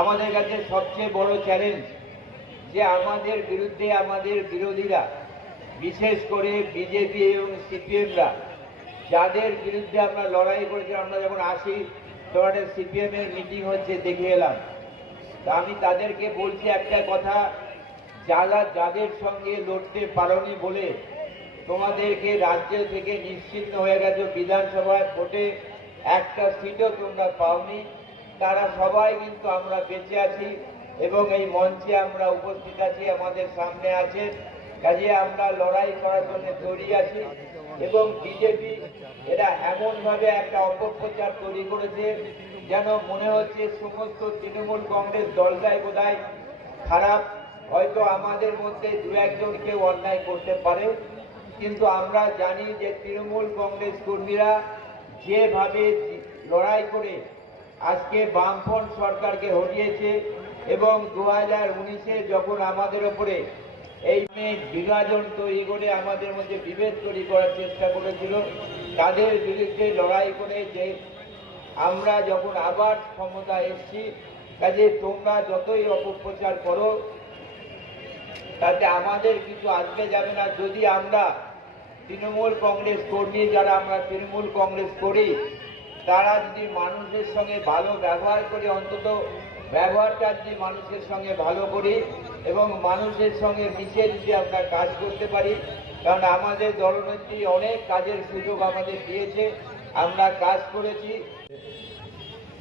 আমাদের কাছে সবচেয়ে বড় চ্যালেঞ্জ যে আমাদের বিরুদ্ধে আমাদের বিরোধীরা, বিশেষ করে বিজেপি এবং সিপিএমরা, যাদের বিরুদ্ধে আমরা লড়াই করেছি, আমরা যখন আসি তখন সিপিএম এর মিটিং হচ্ছে দেখে এলাম। তা আমি তাদেরকে বলছি একটা কথা, যাদের সঙ্গে লড়তে পারোনি বলে তোমাদেরকে রাজ্য থেকে নিশ্চিহ্ন হয়ে গেছে, বিধানসভায় ভোটে একটা সিটও তোমরা পাওনি, তারা সবাই কিন্তু আমরা বেঁচে আছি এবং এই মঞ্চে আমরা উপস্থিত আছি, আমাদের সামনে আছে। কাজে আমরা লড়াই করার জন্য তৈরি আছি। এবং বিজেপি এরা এমনভাবে একটা অপপ্রচার তৈরি করেছে যেন মনে হচ্ছে সমস্ত তৃণমূল কংগ্রেস দলটাই বোধহয় খারাপ। হয়তো আমাদের মধ্যে দু একজন কেউ অন্যায় করতে পারে, কিন্তু আমরা জানি যে তৃণমূল কংগ্রেস কর্মীরা যেভাবে লড়াই করে আজকে বামফ্রন্ট সরকারকে হটিয়েছে এবং 2019-এ যখন আমাদের ওপরে এই বিভাজন তৈরি করে আমাদের মধ্যে বিভেদ তৈরি করার চেষ্টা করেছিল, তাদের বিরুদ্ধে লড়াই করে যে আমরা যখন আবার ক্ষমতা এসেছি, কাজে তোমরা যতই অপপ্রচার করো তাতে আমাদের কিছু আসবে যাবে না। যদি আমরা তৃণমূল কংগ্রেস কর্মী, যারা আমরা তৃণমূল কংগ্রেস করি, তারা যদি মানুষের সঙ্গে ভালো ব্যবহার করে, অন্তত ব্যবহারটা যদি মানুষের সঙ্গে ভালো করি এবং মানুষের সঙ্গে মিশে যদি আমরা কাজ করতে পারি, কারণ আমাদের দলনেত্রী অনেক কাজের সুযোগ আমাদের দিয়েছে, আমরা কাজ করেছি।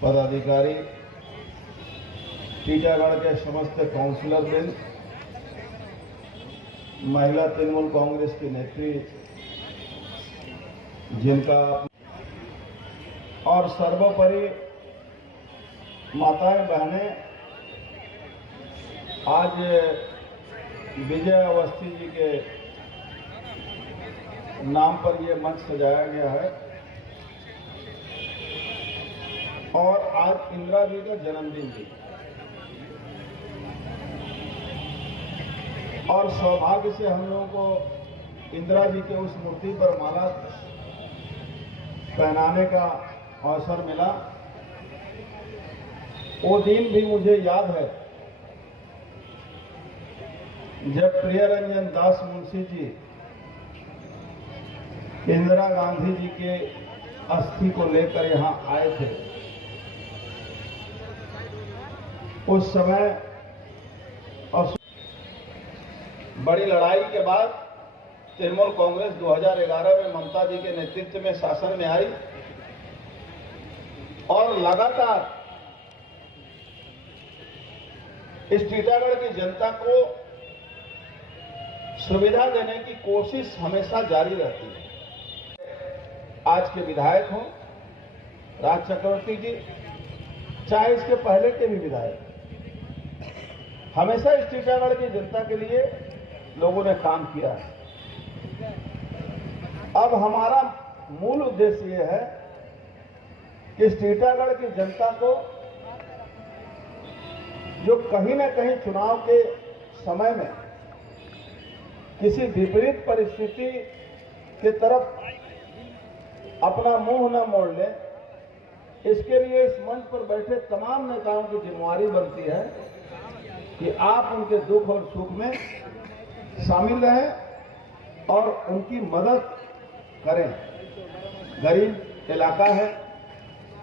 पदाधिकारी, टीटागढ़ के समस्त काउंसिलर बिल, महिला तृणमूल कांग्रेस की नेत्री जिनका, और सर्वोपरि माताएं बहनें, आज विजय अवस्थी जी के नाम पर यह मंच सजाया गया है और आज इंदिरा जी का जन्मदिन भी, और सौभाग्य से हम लोगों को इंदिरा जी के उस मूर्ति पर माला पहनाने का अवसर मिला। वो दिन भी मुझे याद है जब प्रियरंजन दास मुंशी जी इंदिरा गांधी जी के अस्थि को लेकर यहां आए थे। उस समय और बड़ी लड़ाई के बाद तृणमूल कांग्रेस 2011 में ममता जी के नेतृत्व में शासन में आई और लगातार इस टीटागढ़ की जनता को सुविधा देने की कोशिश हमेशा जारी रहती है। आज के विधायक हों राज चक्रवर्ती जी, चाहे इसके पहले के भी विधायक, हमेशा इस टीटागढ़ की जनता के लिए लोगों ने काम किया है। अब हमारा मूल उद्देश्य यह है कि इस टीटागढ़ की जनता को, जो कहीं न कहीं चुनाव के समय में किसी विपरीत परिस्थिति की तरफ अपना मुंह न मोड़ ले, इसके लिए इस मंच पर बैठे तमाम नेताओं की जिम्मेवारी बनती है कि आप उनके दुख और सुख में शामिल रहें और उनकी मदद करें। गरीब इलाका है,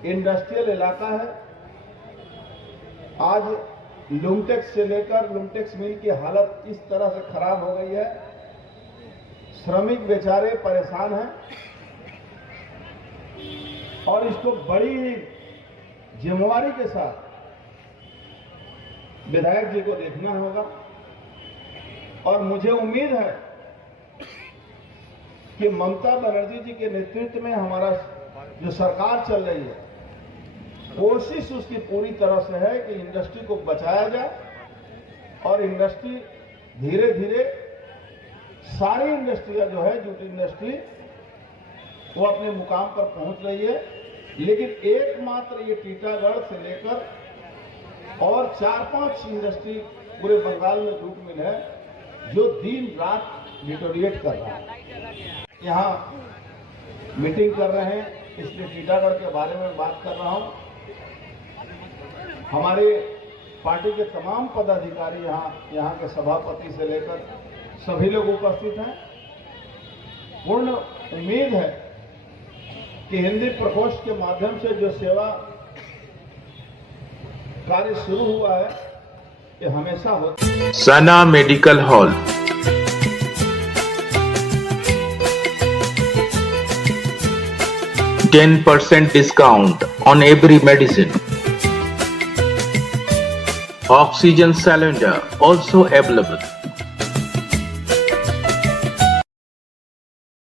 इंडस्ट्रियल इलाका है, आज लुमटेक्स से लेकर लुमटेक्स मिल की हालत इस तरह से खराब हो गई है, श्रमिक बेचारे परेशान हैं और इसको बड़ी जिम्मेवारी के साथ विधायक जी को देखना होगा। और मुझे उम्मीद है कि ममता बनर्जी जी के नेतृत्व में हमारा जो सरकार चल रही है, कोशिश उसकी पूरी तरह से है कि इंडस्ट्री को बचाया जाए और इंडस्ट्री धीरे धीरे, सारी इंडस्ट्रियां जो है, जूट इंडस्ट्री, वो अपने मुकाम पर पहुंच रही है। लेकिन एकमात्र ये टीटागढ़ से लेकर और 4-5 इंडस्ट्री पूरे बंगाल में जूट मिल है जो दिन रात डिटोरिएट कर रहा है। यहाँ मीटिंग कर रहे हैं, इसलिए टीटागढ़ के बारे में बात कर रहा हूँ। हमारे पार्टी के तमाम पदाधिकारी यहाँ के सभापति से लेकर सभी लोग उपस्थित हैं। पूर्ण उम्मीद है कि हिंदी प्रकोष्ठ के माध्यम से जो सेवा कार्य शुरू हुआ है ये हमेशा होता है। सना medical hall, 10% discount on every medicine. Oxygen cylinder also available.